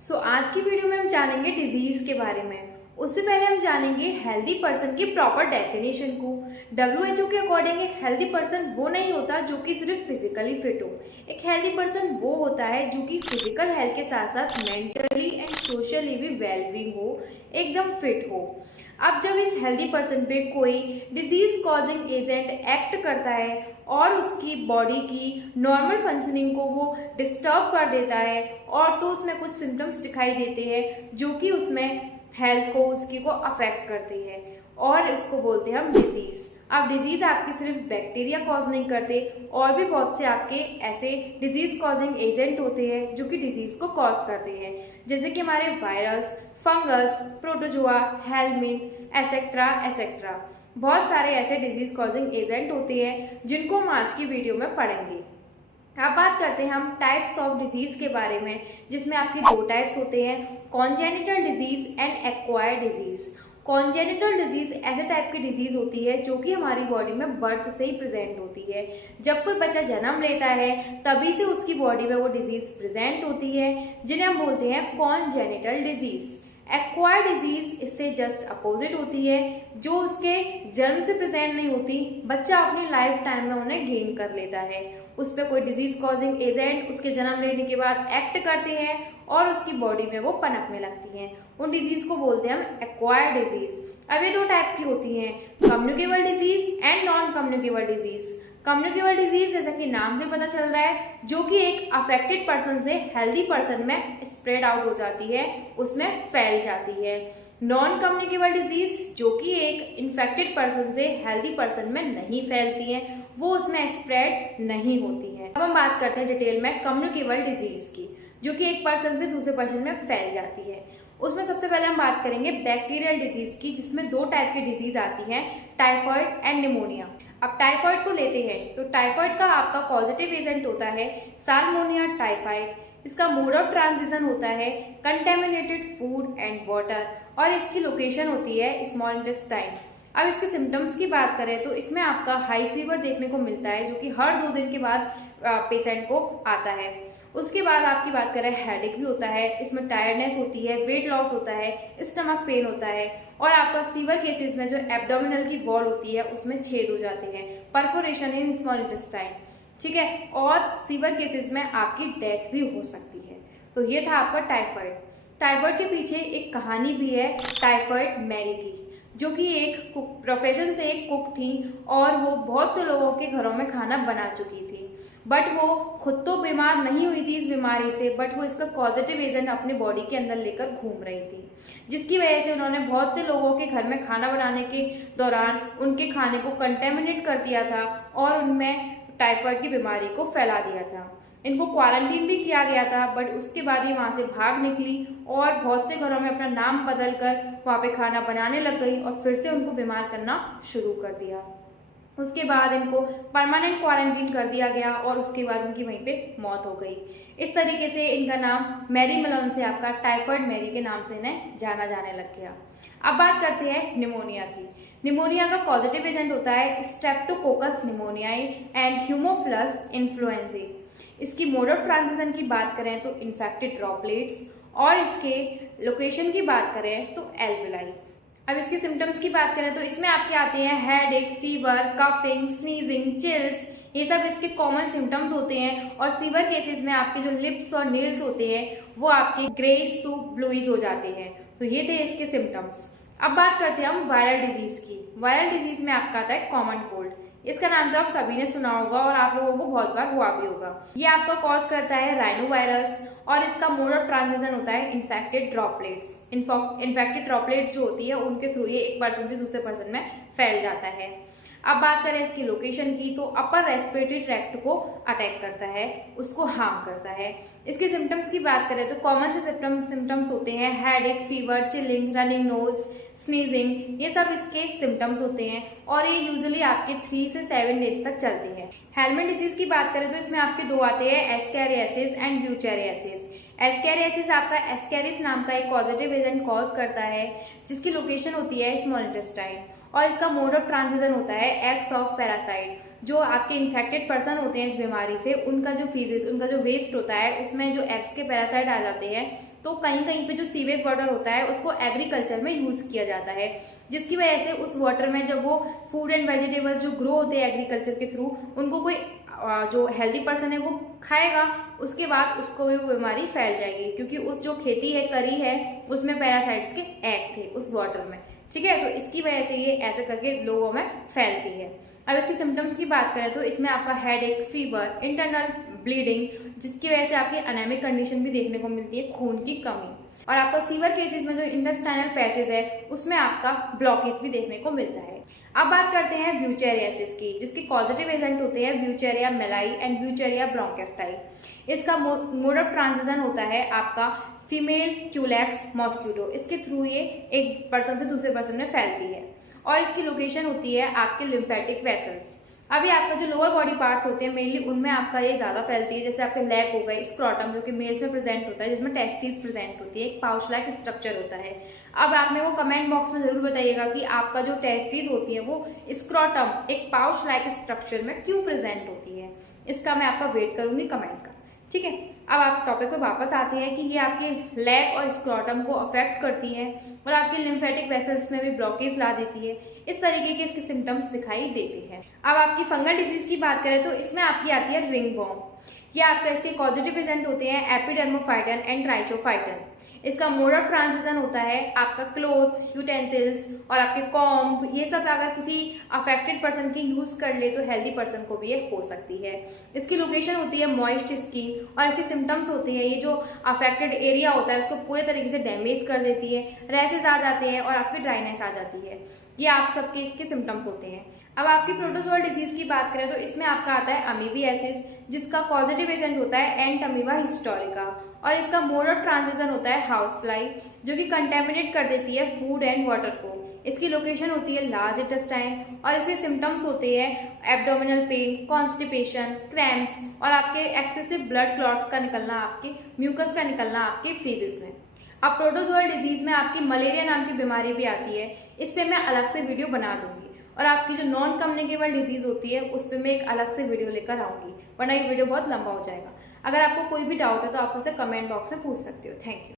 आज की वीडियो में हम जानेंगे डिजीज के बारे में। उससे पहले हम जानेंगे हेल्दी पर्सन की प्रॉपर डेफिनेशन को। WHO के अकॉर्डिंग एक हेल्दी पर्सन वो नहीं होता जो कि सिर्फ फिजिकली फिट हो। एक हेल्दी पर्सन वो होता है जो कि फिजिकल हेल्थ के साथ साथ मेंटली एंड सोशली भी वेलबींग हो, एकदम फिट हो। अब जब इस हेल्दी पर्सन पे कोई डिजीज कॉजिंग एजेंट एक्ट करता है और उसकी बॉडी की नॉर्मल फंक्शनिंग को वो डिस्टर्ब कर देता है और तो उसमें कुछ सिम्टम्स दिखाई देते हैं जो कि उसमें हेल्थ को उसकी को अफेक्ट करती है और उसको बोलते हैं हम डिजीज। अब डिजीज आपकी सिर्फ बैक्टीरिया कॉज नहीं करते, और भी बहुत से आपके ऐसे डिजीज कॉजिंग एजेंट होते हैं जो कि डिजीज को कॉज करते हैं, जैसे कि हमारे virus, fungus, protozoa, helminth etcetera etcetera. बहुत सारे ऐसे डिजीज कॉजिंग एजेंट होते हैं जिनको हम आज की वीडियो में पढ़ेंगे। अब बात करते हैं हम टाइप्स ऑफ डिजीज के बारे में, जिसमें आपके दो टाइप्स होते हैं, congenital disease and acquired disease. Congenital disease ऐसे टाइप की डिजीज होती है जो कि हमारी बॉडी में बर्थ से ही प्रेजेंट होती है। जब कोई बच्चा जन्म लेता है तभी से उसकी बॉडी में वो डिजीज प्रेजेंट होती है, जिन्हें हम बोलते हैं कॉन्जेनिटल डिजीज। एक्वायर्ड डिजीज इससे जस्ट अपोजिट होती है, जो उसके जन्म से प्रेजेंट नहीं होती, बच्चा अपनी लाइफ टाइम में उन्हें गेन कर लेता है। उस पर कोई डिजीज कॉजिंग एजेंट उसके जन्म लेने के बाद एक्ट करते हैं और उसकी बॉडी में वो पनपने लगती हैं। उन डिजीज को बोलते हैं हम एक्वायर्ड डिजीज। अब ये दो टाइप की होती हैं, communicable disease and non communicable disease. Communicable disease जैसा कि नाम से पता चल रहा है, जो कि एक अफेक्टेड पर्सन से हेल्दी पर्सन में स्प्रेड आउट हो जाती है, उसमें फैल जाती है। नॉन कम्युनिकेबल डिजीज जो कि एक इन्फेक्टेड पर्सन से हेल्दी पर्सन में नहीं फैलती है, वो उसमें स्प्रेड नहीं होती है। अब हम बात करते हैं डिटेल में कम्युनिकेबल डिजीज की, जो कि एक पर्सन से दूसरे पर्सन में फैल जाती है। उसमें सबसे पहले हम बात करेंगे बैक्टीरियल डिजीज की, जिसमें दो टाइप की डिजीज आती हैं, टाइफाइड एंड निमोनिया। अब टाइफाइड को लेते हैं तो टाइफाइड का आपका पॉजिटिव एजेंट होता है साल्मोनिया टाइफाइड। इसका मोड ऑफ ट्रांजिशन होता है कंटेमिनेटेड फूड एंड वाटर, और इसकी लोकेशन होती है स्मॉल इंटेस्टाइन। अब इसके सिम्टम्स की बात करें तो इसमें आपका हाई फीवर देखने को मिलता है, जो कि हर 2 दिन के बाद पेशेंट को आता है। उसके बाद आपकी बात करें, हेडेक भी होता है, इसमें टायर्डनेस होती है, वेट लॉस होता है, स्टमक पेन होता है, और आपका सीवर केसेस में जो एब्डोमिनल की वॉल होती है उसमें छेद हो जाते हैं, परफोरेशन इन स्मॉल इंटेस्टाइन, ठीक है, और सीवर केसेस में आपकी डेथ भी हो सकती है। तो ये था आपका टाइफाइड। टाइफाइड के पीछे एक कहानी भी है टाइफाइड मैरी की, जो कि एक प्रोफेशन से एक कुक थी और वो बहुत से लोगों के घरों में खाना बना चुकी थी, बट वो खुद तो बीमार नहीं हुई थी इस बीमारी से, बट वो इसका पॉजिटिव एजेंट अपने बॉडी के अंदर लेकर घूम रही थी, जिसकी वजह से उन्होंने बहुत से लोगों के घर में खाना बनाने के दौरान उनके खाने को कंटेमिनेट कर दिया था और उनमें टाइफाइड की बीमारी को फैला दिया था। इनको क्वारंटीन भी किया गया था, बट उसके बाद ये वहाँ से भाग निकली और बहुत से घरों में अपना नाम बदल कर वहाँ पे खाना बनाने लग गई और फिर से उनको बीमार करना शुरू कर दिया। उसके बाद इनको परमानेंट क्वारंटीन कर दिया गया और उसके बाद उनकी वहीं पे मौत हो गई। इस तरीके से इनका नाम मैरी मेलोन से आपका टाइफाइड मैरी के नाम से इन्हें जाना जाने लग गया। अब बात करते हैं निमोनिया की। निमोनिया का पॉजिटिव एजेंट होता है स्ट्रेप्टोकोकस निमोनियाई एंड ह्यूमोफिलस इन्फ्लुएंजाe। इसकी मोड ऑफ ट्रांजिशन की बात करें तो इन्फेक्टेड ड्रॉपलेट्स, और इसके लोकेशन की बात करें तो एल्वेलाई। अब इसके सिम्टम्स की बात करें तो इसमें आपके आते हैं headache, fever, coughing, sneezing, chills, ये सब इसके कॉमन सिम्टम्स होते हैं। और सीवर केसेस में आपके जो लिप्स और नील्स होते हैं वो आपके ग्रेस टू ब्लूइज हो जाते हैं। तो ये थे इसके सिम्टम्स। अब बात करते हैं हम वायरल डिजीज की। वायरल डिजीज में आपका आता है कॉमन कोल्ड। इसका नाम तो आप सभी ने सुना होगा और आप लोगों को बहुत बार हुआ भी होगा। ये आपका कॉज करता है राइनो वायरस, और इसका मोड ऑफ ट्रांजिशन होता है इन्फेक्टेड ड्रॉपलेट्स। इन्फेक्टेड ड्रॉपलेट्स जो होती है उनके थ्रू ये एक पर्सन से दूसरे पर्सन में फैल जाता है। अब बात करें इसकी लोकेशन की तो अपर रेस्पिरेटरी ट्रैक्ट को अटैक करता है, उसको हार्म करता है। इसके सिम्टम्स की बात करें तो कॉमन से सिम्टम्स होते हैं headache, fever, chilling, running nose, sneezing, ये सब इसके सिम्टम्स होते हैं और ये यूजुअली आपके 3 से 7 डेज तक चलते हैं। हेलमेंथ डिजीज की बात करें तो इसमें आपके दो आते हैं, एस्कैरियासिस एंड ब्यूचेरियासिस। एस्कैरियासिस आपका एस्कैरिस नाम का एक पॉजिटिव एजेंट कॉज करता है, जिसकी लोकेशन होती है स्मॉल इंटेस्टाइन, और इसका मोड ऑफ ट्रांजिशन होता है एक्स ऑफ पैरासाइट। जो आपके इन्फेक्टेड पर्सन होते हैं इस बीमारी से, उनका जो फीसेस, उनका जो वेस्ट होता है उसमें जो एग्स के पैरासाइट आ जाते हैं तो कहीं कहीं पे जो सीवेज वाटर होता है उसको एग्रीकल्चर में यूज़ किया जाता है, जिसकी वजह से उस वाटर में जब वो फूड एंड वेजिटेबल्स जो ग्रो होते हैं एग्रीकल्चर के थ्रू, उनको कोई जो हेल्दी पर्सन है वो खाएगा, उसके बाद उसको भी वो बीमारी फैल जाएगी, क्योंकि उस जो खेती है करी है उसमें पैरासाइट्स के एग थे उस वाटर में। ठीक है, तो इसकी वजह से ये ऐसे करके लोगों में फैलती है। अब इसकी सिम्टम्स की बात करें तो इसमें आपका हेडेक, फीवर, इंटरनल ब्लीडिंग, जिसकी वजह से आपकी एनेमिक कंडीशन भी देखने को मिलती है, खून की कमी, और आपका सीवर केसेस में जो इंटेस्टाइनल पैसेज है उसमें आपका ब्लॉकेज भी देखने को मिलता है। अब बात करते हैं व्यूचेरियासिस की, जिसके पॉजिटिव एजेंट होते हैं व्यूचेरिया मेलाई एंड व्यूचेरिया ब्रोंकेफ्टाई। इसका मोड ऑफ ट्रांजिशन होता है आपका फीमेल क्यूलैक्स मॉस्क्यूटो, इसके थ्रू ये एक पर्सन से दूसरे पर्सन में फैलती है, और इसकी लोकेशन होती है आपके लिम्फेटिक वेसल्स। अभी आपका जो लोअर बॉडी पार्ट्स होते हैं मेनली उनमें आपका ये ज़्यादा फैलती है, जैसे आपके लेग हो गए, स्क्रॉटम जो कि मेल्स में प्रेजेंट होता है, जिसमें टेस्टिस प्रेजेंट होती है, एक पाउच लाइक स्ट्रक्चर होता है। अब आप मेरे को कमेंट बॉक्स में ज़रूर बताइएगा कि आपका जो टेस्टिस होती है वो स्क्रॉटम एक पाउच लाइक स्ट्रक्चर में क्यों प्रेजेंट होती है, इसका मैं आपका वेट करूँगी कमेंट का। ठीक है, अब आप टॉपिक पे वापस आते हैं कि ये आपके लेग और स्क्रॉटम को अफेक्ट करती है और आपके लिम्फेटिक वेसल्स में भी ब्लॉकेज ला देती है। इस तरीके के इसके सिम्टम्स दिखाई देते हैं। अब आपकी फंगल डिजीज की बात करें तो इसमें आपकी आती है रिंगवॉर्म। ये आपका इसके पॉजिटिव एजेंट होते हैं एपिडर्मोफाइटन एंड ट्राइचोफाइटन। इसका मोड ऑफ ट्रांजिशन होता है आपका क्लोथ्स, यूटेंसिल्स और आपके कॉम्ब, ये सब अगर किसी अफेक्टेड पर्सन की यूज कर ले तो हेल्दी पर्सन को भी ये हो सकती है। इसकी लोकेशन होती है मॉइस्ट स्किन, और इसके सिम्टम्स होते हैं ये जो अफेक्टेड एरिया होता है उसको पूरे तरीके से डैमेज कर देती है, रैसेस आ जाते हैं और आपकी ड्राइनेस आ जाती है। ये आप सबके इसके सिम्टम्स होते हैं। अब आपकी प्रोटोजोअल डिजीज की बात करें तो इसमें आपका आता है अमीबियासिस, जिसका पॉजिटिव एजेंट होता है एंट अमीबा हिस्टोरिका, और इसका मोड ऑफ ट्रांजिशन होता है हाउस फ्लाई, जो कि कंटेमिनेट कर देती है फूड एंड वाटर को। इसकी लोकेशन होती है लार्ज इंटेस्टाइन, और इसके सिम्टम्स होते हैं एब्डोमिनल पेन, कॉन्स्टिपेशन, क्रैम्प्स और आपके एक्सेसिव ब्लड क्लॉट्स का निकलना, आपके म्यूकस का निकलना आपके फेजेस में। अब प्रोटोजोअल डिजीज में आपकी मलेरिया नाम की बीमारी भी आती है, इस पर मैं अलग से वीडियो बना दूंगी, और आपकी जो नॉन कम्युनिकेबल डिजीज होती है उस पर मैं एक अलग से वीडियो लेकर आऊंगी, वरना ये वीडियो बहुत लंबा हो जाएगा। अगर आपको कोई भी डाउट है तो आप उसे कमेंट बॉक्स में पूछ सकते हो। Thank you.